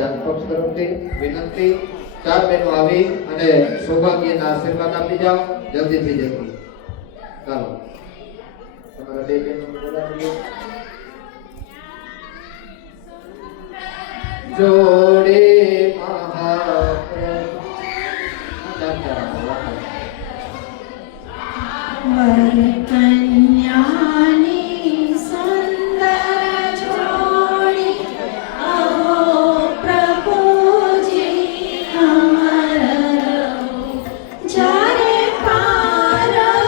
જાત પક્ષ તરફથી વિનંતી, 4 બહેનો આવી અને સૌભાગ્યના આશીર્વાદ આપી જાઓ જલ્દીથી જલ્દી. ચાલો તમારા 2 બહેનો બોલાવીએ. જોડે મહાપ્રભુ વરકન્યાની સુંદર જોડી, અહો પ્રભુજી અમર રહો. જ્યારે પાર્વતીએ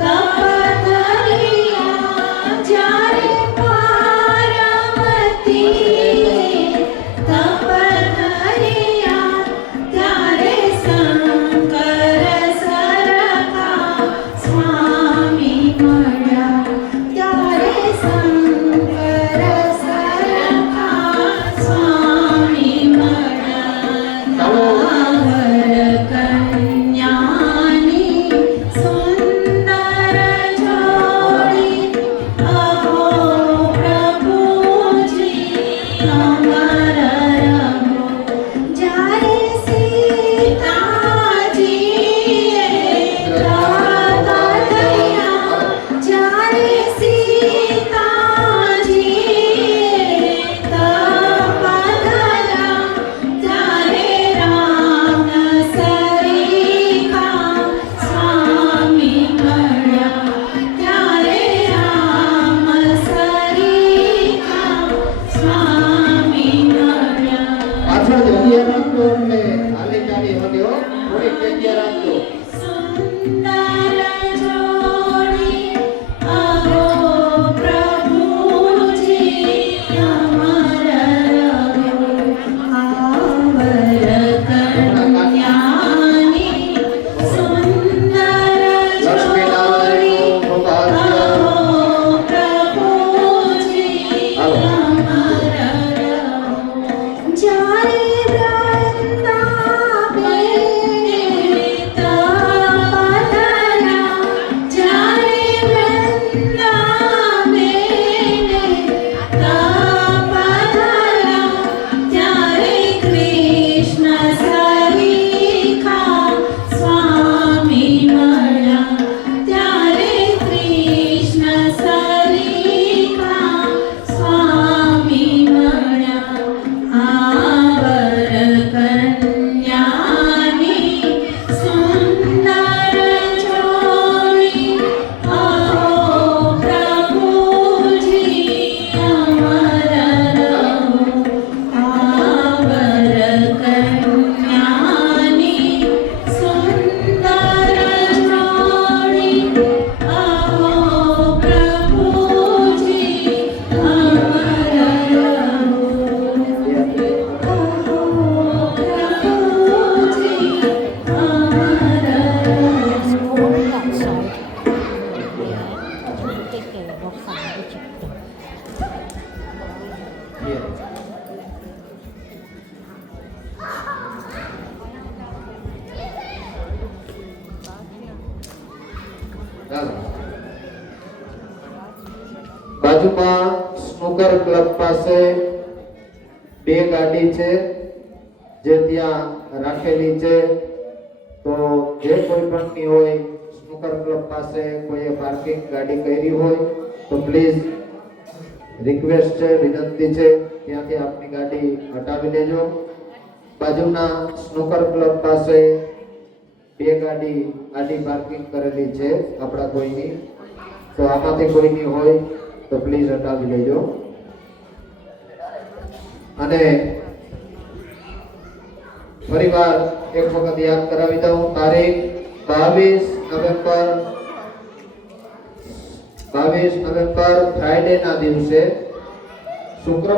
તપ ધર્યા, જ્યારે પાર્વતીએ તપ ધર્યા, ત્યારે શંકર સરખા સ્વામી મળ્યા. ત્યારે શંકર સરખા સ્વામી મળ્યા. વરકન્યાની સુંદર જોડી, અહો પ્રભુજી અમર રહો. જ્યારે સીતાજીએ તપ ધર્યા, જ્યારે સીતાજીએ તપ ધર્યા, ત્યારે રામ સરીખા સ્વામી મળ્યા. ત્યારે રામ સરીખા સ્વામી મળ્યા. પાછળ જગ્યા રાખજો એટલે હાલી ચાલી હલ્યો થોડી જગ્યા રાખજો. સુંદર જોડી, અહો પ્રભુજી અમર રહો. આ વરકન્યાની સુંદર જોડી, અહો પ્રભુજી અમર રહો. જ્યારે વૃંદાબેને તપ ધર્યા, જ્યારે વૃંદાબેને તપ ધર્યા, ત્યારે કૃષ્ણ સરીખા સ્વામી મળ્યા. ત્યારે કૃષ્ણ સરીખા સ્વામી મળ્યા. આ વરકન્યાની સુંદર જોડી, અહો પ્રભુજી અમર રહો. આ વરકન્યાની સુંદર જોડી, અહો પ્રભુજી અમર રહો. ચાલો બાજુમાં સ્નૂકર ક્લબ પાસે 2 ગાડી છે જે ત્યાં રાખેલી છે. તો જે કોઈ પણની હોય સ્નૂકર ક્લબ પાસે કોઈએ પાર્કિંગ ગાડી કરી હોય તો પ્લીઝ રિક્વેસ્ટ છે, વિનંતી છે, ત્યાંથી આપની ગાડી હટાવી લેજો. બાજુના સ્નૂકર ક્લબ પાસે 2 ગાડી પાર્કિંગ કરેલી છે આપણા કોઈની. તો આમાંથી કોઈની હોય તો પ્લીઝ હટાવી લેજો. અને ફરીવાર એક વખત યાદ કરાવી દઉં, તારીખ 22 નવેમ્બર ફ્રાઈડે ના દિવસે શુક્રવાર